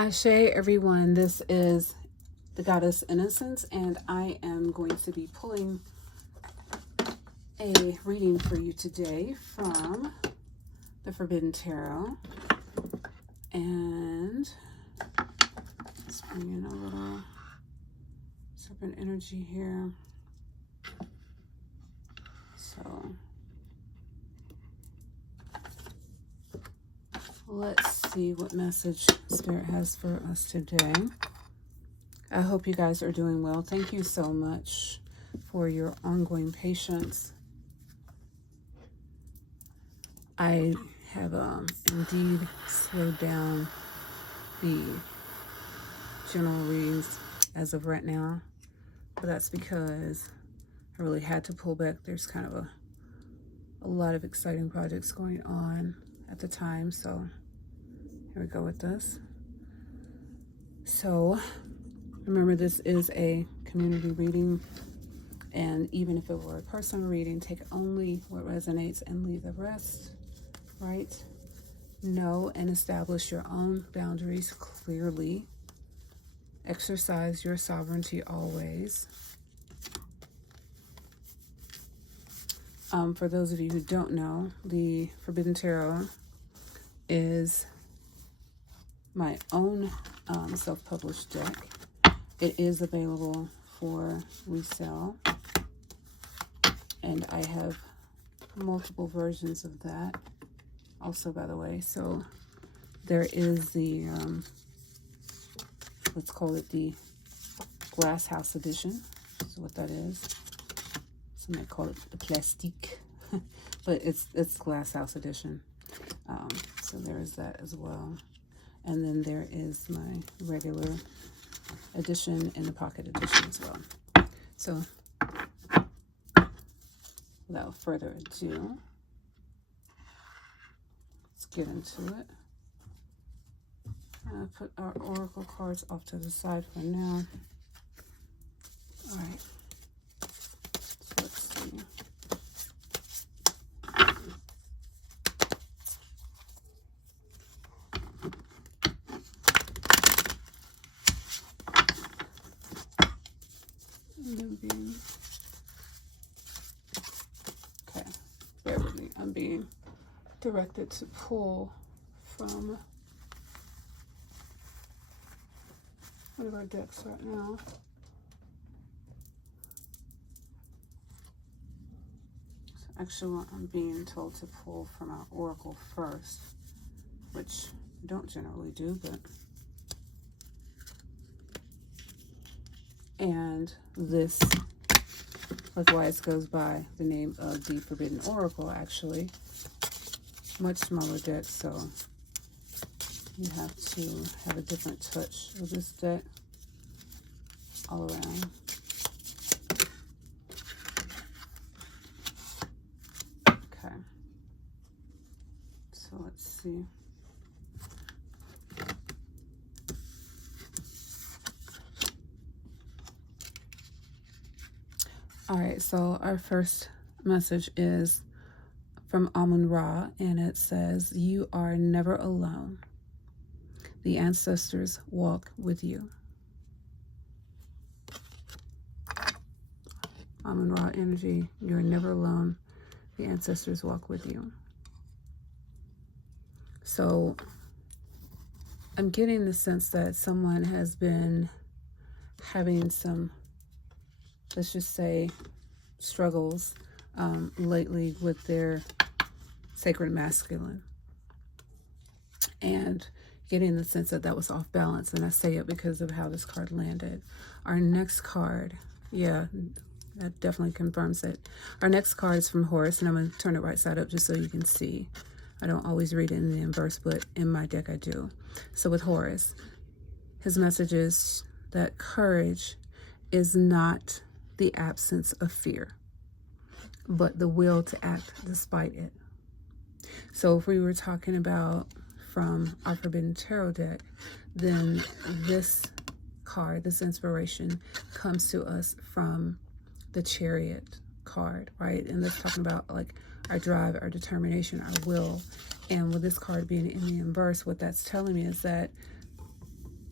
Ashe, everyone. This is the Goddess Innocence, and I am going to be pulling a reading for you today from the Forbidden Tarot. And let's bring in a little Serpent energy here. So let's see what message Spirit has for us today. I hope you guys are doing well. Thank you so much for your ongoing patience. I have indeed slowed down the general reads as of right now, but that's because I really had to pull back. There's kind of a lot of exciting projects going on at the time, so here we go with this. So remember, this is a community reading, and even if it were a personal reading, take only what resonates and leave the rest, right? Know and establish your own boundaries clearly. Exercise your sovereignty always. For those of you who don't know, the Forbidden Tarot is my own self-published deck. It is available for resale, and I have multiple versions of that also, by the way. So there is the let's call it the Glass House edition. That's what that is. Some might call it the plastique, but it's Glass House edition. So there is that as well. And then there is my regular edition and the pocket edition as well. So without further ado, let's get into it. I'm going to put our oracle cards off to the side for now. All right. So let's see. Okay, bear with me. I'm being directed to pull from one of our decks right now. So actually, I'm being told to pull from our oracle first, which I don't generally do, but and this likewise goes by the name of the Forbidden Oracle, actually. Much smaller deck, so you have to have a different touch with this deck all around. Okay, so let's see. All right, so our first message is from Amun Ra, and it says, "You are never alone. The ancestors walk with you." Amun Ra energy, you're never alone. The ancestors walk with you. So I'm getting the sense that someone has been having some, let's just say, struggles lately with their sacred masculine, and getting the sense that that was off balance. And I say it because of how this card landed. Our next card, yeah, that definitely confirms it. Our next card is from Horus, and I'm going to turn it right side up just so you can see. I don't always read it in the inverse, but in my deck I do. So with Horus, his message is that courage is not the absence of fear, but the will to act despite it. So if we were talking about from our Forbidden Tarot deck, then this card, this inspiration, comes to us from the Chariot card, right? And that's talking about like our drive, our determination, our will. And with this card being in the inverse, what that's telling me is that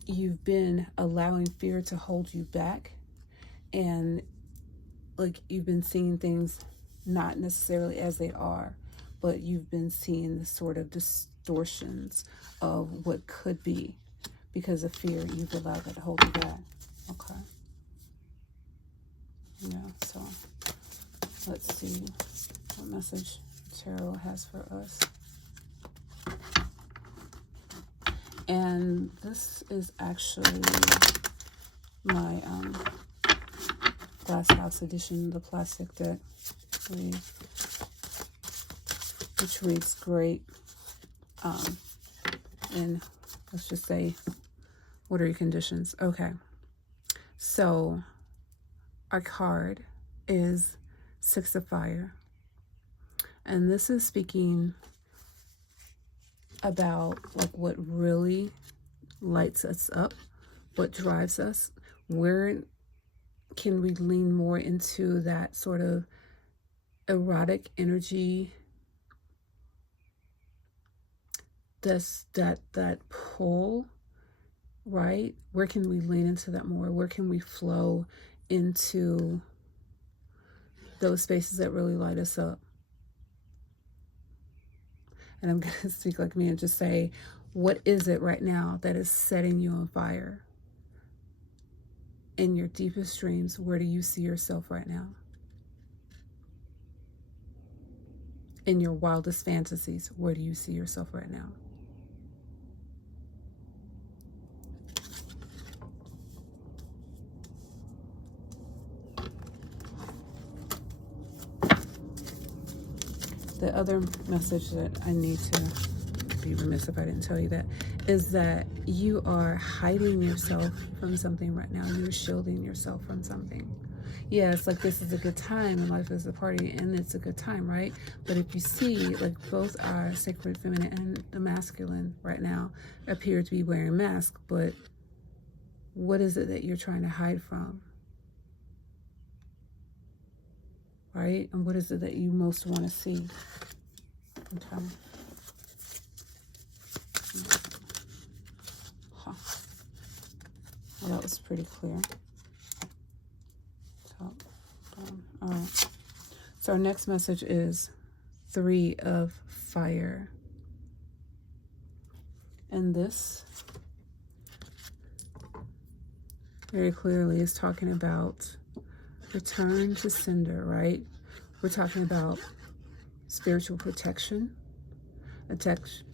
you've been allowing fear to hold you back, and like you've been seeing things not necessarily as they are, but you've been seeing the sort of distortions of what could be because of fear. You've allowed that to hold you back. Okay. Yeah, so let's see what message Tarot has for us. And this is actually my Glass House edition, the plastic deck, which reads great. And let's just say, what are your conditions? Okay, so our card is Six of Fire, and this is speaking about like what really lights us up, what drives us. Where can we lean more into that sort of erotic energy, that pull, right? Where can we lean into that more? Where can we flow into those spaces that really light us up? And I'm going to speak like me and just say, what is it right now that is setting you on fire? In your deepest dreams, where do you see yourself right now? In your wildest fantasies, where do you see yourself right now? The other message that I need to be remiss if I didn't tell you that is that you are hiding yourself from something right now. You're shielding yourself from something. Yeah, it's like this is a good time and life is a party and it's a good time, right? But if you see, like both our sacred feminine and the masculine right now appear to be wearing masks, but what is it that you're trying to hide from? Right? And what is it that you most want to see? Okay. Huh. Well, that was pretty clear. So, all right. So our next message is Three of Fire. And this very clearly is talking about return to sender, right? We're talking about spiritual protection,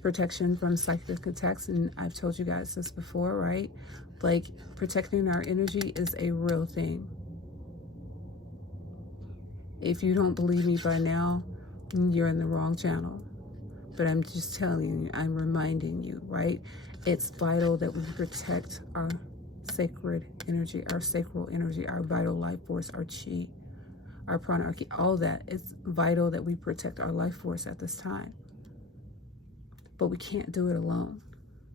protection from psychic attacks, and I've told you guys this before, right? Like protecting our energy is a real thing. If you don't believe me by now, you're in the wrong channel. But I'm just telling you, I'm reminding you, right? It's vital that we protect our sacred energy, our sacral energy, our vital life force, our chi, our prana, all that. It's vital that we protect our life force at this time. But we can't do it alone,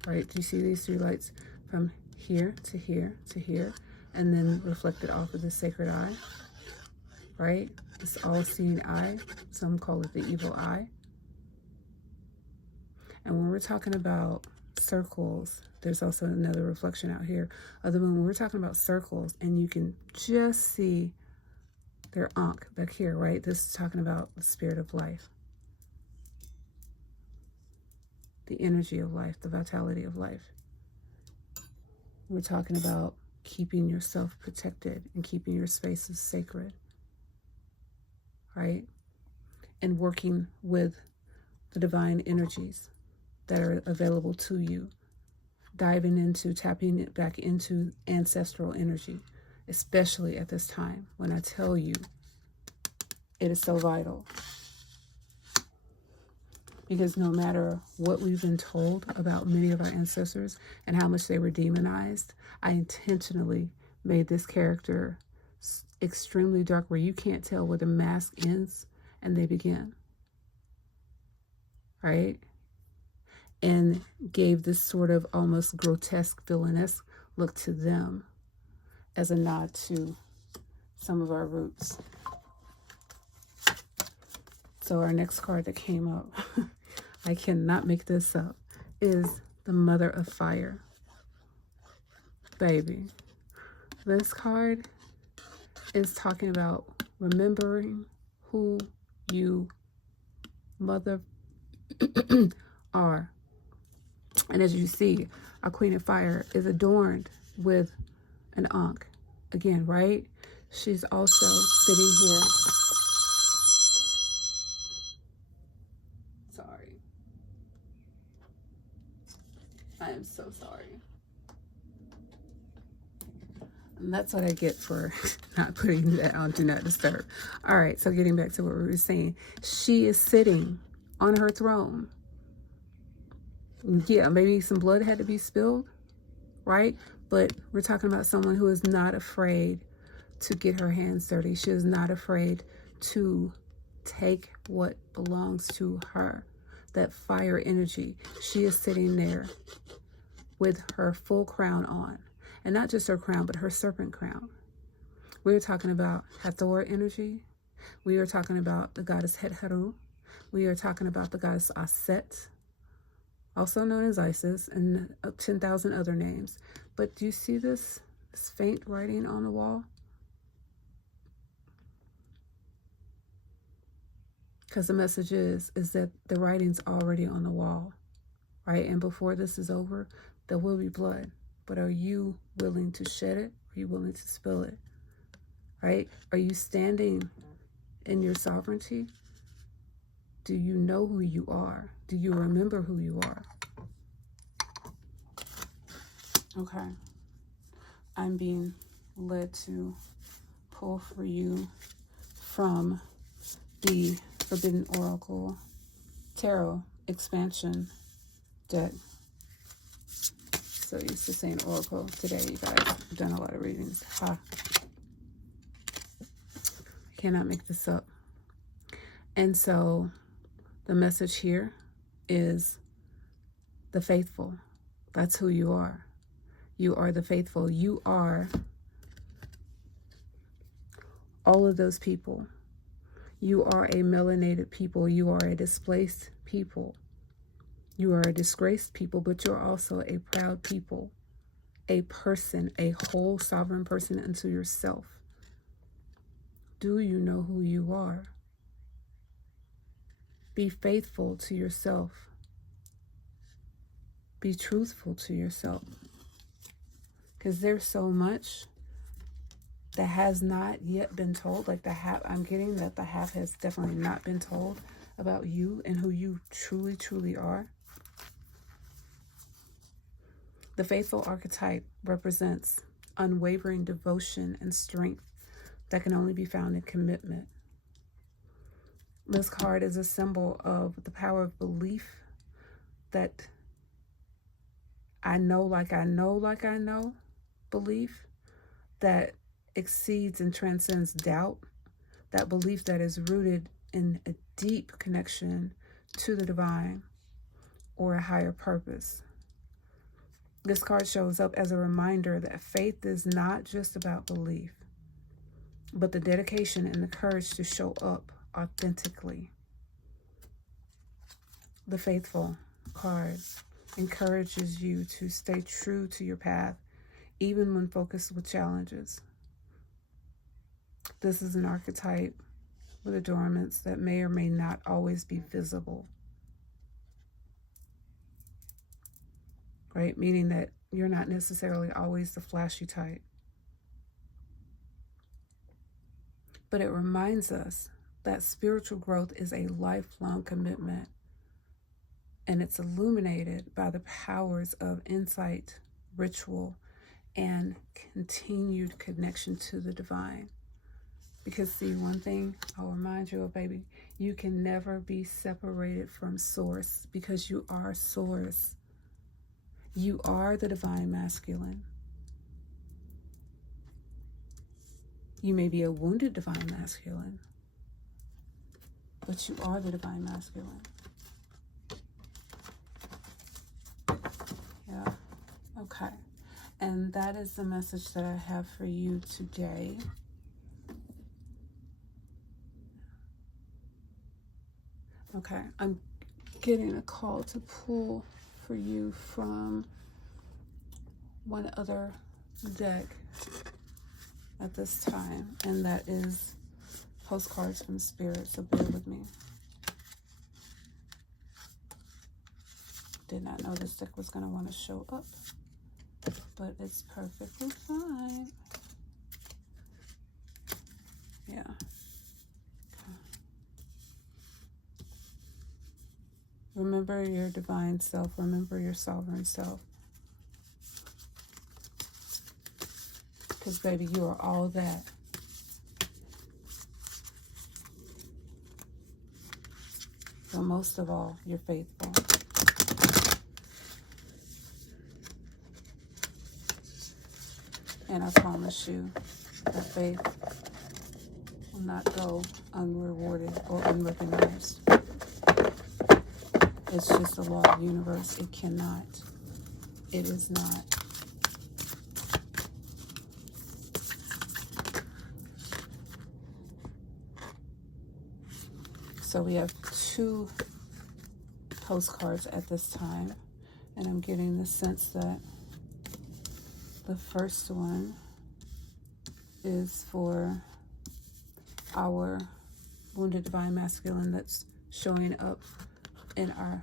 right? Do you see these three lights from here to here to here, and then reflected off of the sacred eye, right? This all-seeing eye. Some call it the evil eye. And when we're talking about circles, there's also another reflection out here of the moon. When we're talking about circles, and you can just see their ankh back here, right? This is talking about the spirit of life, the energy of life, the vitality of life. We're talking about keeping yourself protected and keeping your spaces sacred, right? And working with the divine energies that are available to you, diving into, tapping it back into ancestral energy, especially at this time when I tell you it is so vital. Because no matter what we've been told about many of our ancestors and how much they were demonized, I intentionally made this character extremely dark where you can't tell where the mask ends and they begin, right? And gave this sort of almost grotesque, villainous look to them as a nod to some of our roots. So our next card that came up, I cannot make this up, is the Mother of Fire. baby, this card is talking about remembering who you mother are. And as you see, our Queen of Fire is adorned with an Ankh. Again, right? She's also sitting here. Sorry. I am so sorry. And that's what I get for not putting that on Do Not Disturb. All right, so getting back to what we were saying. She is sitting on her throne. Yeah, maybe some blood had to be spilled, right? But we're talking about someone who is not afraid to get her hands dirty. She is not afraid to take what belongs to her. That fire energy. She is sitting there with her full crown on. And not just her crown, but her serpent crown. We are talking about Hathor energy. We are talking about the goddess Het-Heru. We are talking about the goddess Aset, also known as Isis, and 10,000 other names. But do you see this faint writing on the wall? Because the message is that the writing's already on the wall, right? And before this is over, there will be blood. But are you willing to shed it? Are you willing to spill it? Right? Are you standing in your sovereignty? Do you know who you are? Do you remember who you are? Okay. I'm being led to pull for you from the Forbidden Oracle Tarot Expansion deck. So used to saying Oracle today, you guys. I've done a lot of readings. Ha. I cannot make this up. And so the message here is the faithful. That's who you are. You are the faithful. You are all of those people. You are a melanated people. You are a displaced people. You are a disgraced people, but you're also a proud people, a person, a whole sovereign person unto yourself. Do you know who you are? Be faithful to yourself. Be truthful to yourself. Because there's so much that has not yet been told. Like the half, I'm getting that the half has definitely not been told about you and who you truly, truly are. The faithful archetype represents unwavering devotion and strength that can only be found in commitment. This card is a symbol of the power of belief that I know like I know like I know belief that exceeds and transcends doubt, that belief that is rooted in a deep connection to the divine or a higher purpose. This card shows up as a reminder that faith is not just about belief, but the dedication and the courage to show up authentically. The faithful card encourages you to stay true to your path, even when focused with challenges. This is an archetype with adornments that may or may not always be visible. Right? Meaning that you're not necessarily always the flashy type. But it reminds us that spiritual growth is a lifelong commitment, and it's illuminated by the powers of insight, ritual, and continued connection to the divine. Because see, one thing I'll remind you of, baby, you can never be separated from source, because you are source. You are the divine masculine. You may be a wounded divine masculine, but you are the divine masculine. Yeah. Okay. And that is the message that I have for you today. Okay. I'm getting a call to pull for you from one other deck at this time, and that is Postcards from Spirit, so bear with me. Did not know this deck was going to want to show up, but it's perfectly fine. Yeah. Remember your divine self. Remember your sovereign self. Because, baby, you are all that. But most of all, you're faithful. And I promise you that faith will not go unrewarded or unrecognized. It's just a law of the universe. It cannot. It is not. So we have 2 postcards at this time, and I'm getting the sense that the first one is for our wounded divine masculine that's showing up in our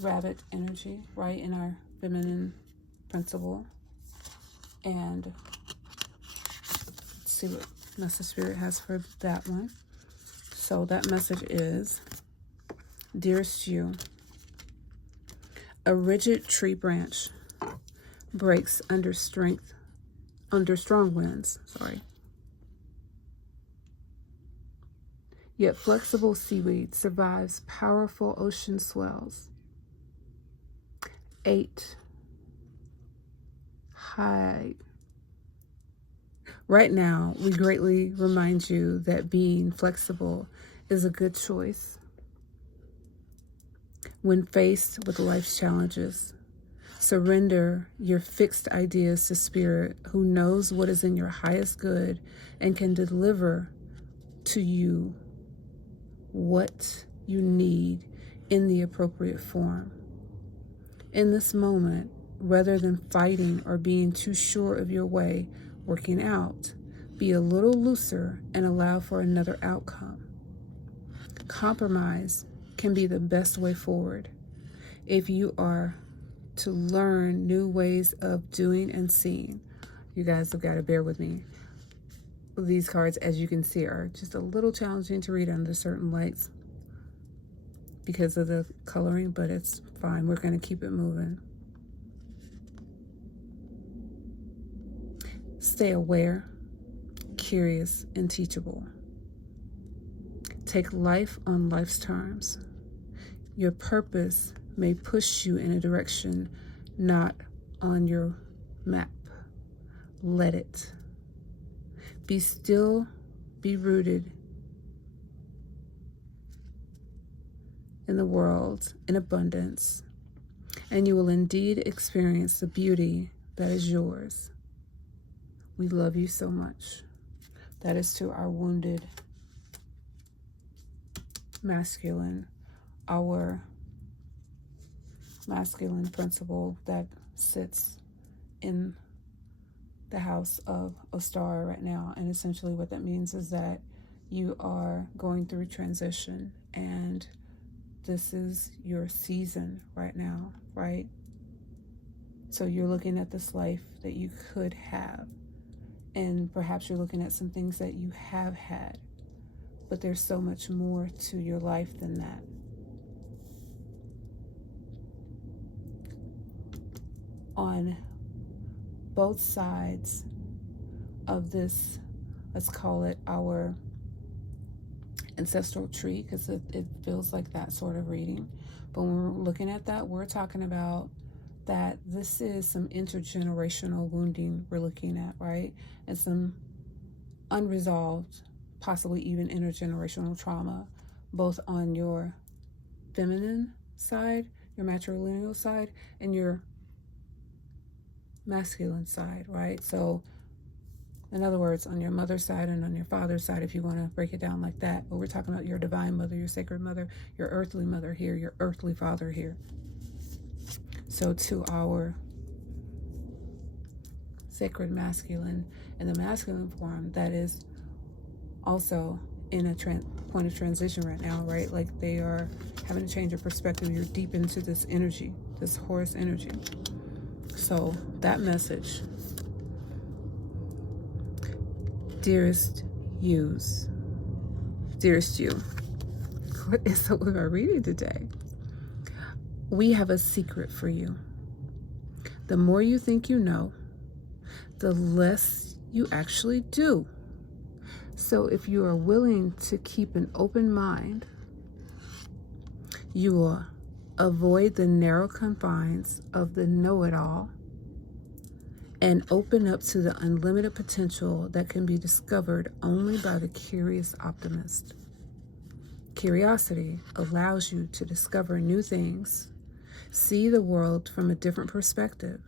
rabbit energy, right, in our feminine principle. And let's see what message Spirit has for that one. So that message is, dearest you, a rigid tree branch breaks under strong winds, Yet flexible seaweed survives powerful ocean swells. 8. Hide. Right now, we greatly remind you that being flexible is a good choice. When faced with life's challenges, surrender your fixed ideas to Spirit, who knows what is in your highest good and can deliver to you what you need in the appropriate form. In this moment, rather than fighting or being too sure of your way working out, be a little looser and allow for another outcome. Compromise can be the best way forward if you are to learn new ways of doing and seeing. You guys have got to bear with me. These cards, as you can see, are just a little challenging to read under certain lights because of the coloring, but it's fine. We're going to keep it moving. Stay aware, curious, and teachable. Take life on life's terms. Your purpose may push you in a direction not on your map. Let it. Be still, be rooted in the world in abundance, and you will indeed experience the beauty that is yours. We love you so much. That is to our wounded masculine, our masculine principle that sits in the house of a star right now. And essentially what that means is that you are going through transition, and this is your season right now, right? So you're looking at this life that you could have, and perhaps you're looking at some things that you have had, but there's so much more to your life than that. On both sides of this, let's call it our ancestral tree, because it feels like that sort of reading. But when we're looking at that, we're talking about that this is some intergenerational wounding we're looking at, right? And some unresolved, possibly even intergenerational trauma, both on your feminine side, your matrilineal side, and your masculine side, right? So in other words, on your mother's side and on your father's side, if you want to break it down like that. But we're talking about your divine mother, your sacred mother, your earthly mother here, your earthly father here. So to our sacred masculine and the masculine form that is also in a point of transition right now, right? Like they are having a change of perspective. You're deep into this energy, this Horus energy. So that message, dearest you, what is up with our reading today? We have a secret for you. The more you think you know, the less you actually do. So if you are willing to keep an open mind, you will avoid the narrow confines of the know-it-all and open up to the unlimited potential that can be discovered only by the curious optimist. Curiosity allows you to discover new things, see the world from a different perspective,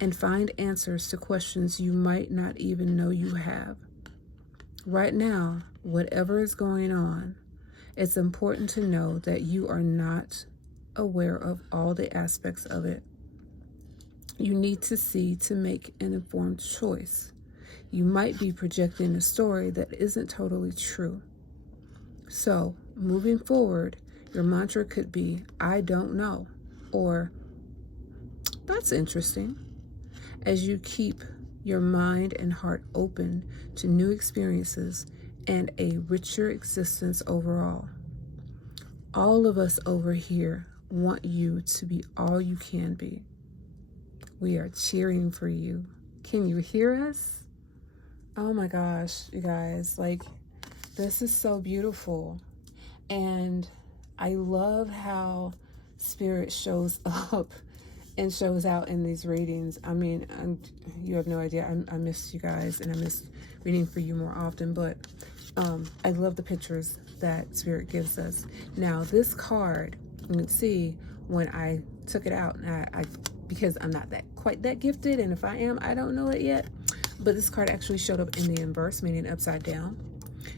and find answers to questions you might not even know you have. Right now, whatever is going on, it's important to know that you are not aware of all the aspects of it. You need to see to make an informed choice. You might be projecting a story that isn't totally true. So, moving forward, your mantra could be, I don't know, or that's interesting, as you keep your mind and heart open to new experiences and a richer existence overall. All of us over here want you to be all you can be. We are cheering for you. Can you hear us? Oh my gosh, you guys, like, this is so beautiful. And I love how Spirit shows up and shows out in these readings. I mean, you have no idea. I miss you guys, and I miss reading for you more often, but I love the pictures that Spirit gives us. Now, this card, you can see when I took it out, and I because I'm not quite that gifted, and if I am, I don't know it yet, but this card actually showed up in the inverse, meaning upside down.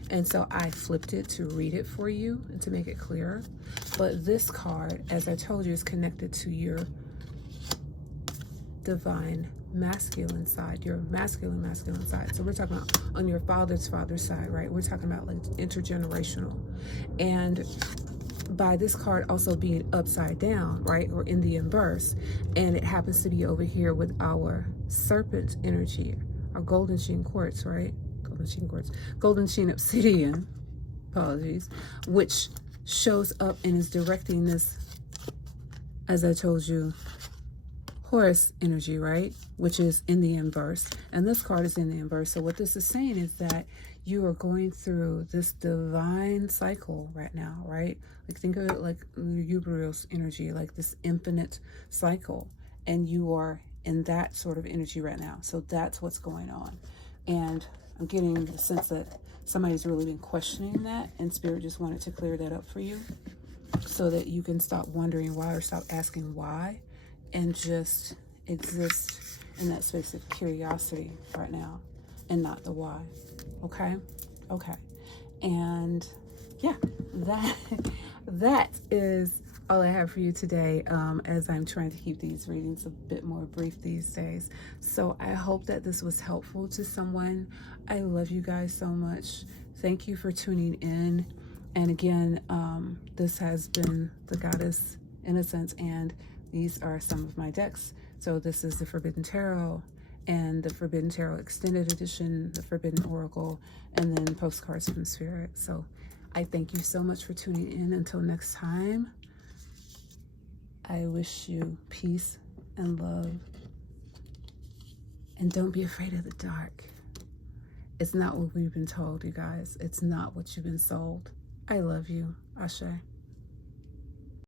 And so I flipped it to read it for you and to make it clearer. But this card, as I told you, is connected to your divine masculine side, your masculine side. So we're talking about on your father's side, right? We're talking about like intergenerational. And by this card also being upside down, right, or in the inverse, and it happens to be over here with our serpent energy, our golden sheen quartz, right? Golden sheen obsidian, apologies, which shows up and is directing this, as I told you, Horus energy, right? Which is in the inverse. And this card is in the inverse. So what this is saying is that you are going through this divine cycle right now, right? Like, think of it like Uriel's energy, like this infinite cycle. And you are in that sort of energy right now. So that's what's going on. And I'm getting the sense that somebody's really been questioning that, and Spirit just wanted to clear that up for you so that you can stop wondering why, or stop asking why, and just exist in that space of curiosity right now and not the why. Okay? And yeah, that is all I have for you today, as I'm trying to keep these readings a bit more brief these days. So I hope that this was helpful to someone. I love you guys so much. Thank you for tuning in. And again, this has been the Goddess Innocence, and these are some of my decks. So this is the Forbidden Tarot, and the Forbidden Tarot Extended Edition, the Forbidden Oracle, and then Postcards from Spirit. So I thank you so much for tuning in. Until next time, I wish you peace and love. And don't be afraid of the dark. It's not what we've been told, you guys. It's not what you've been sold. I love you. Ashe.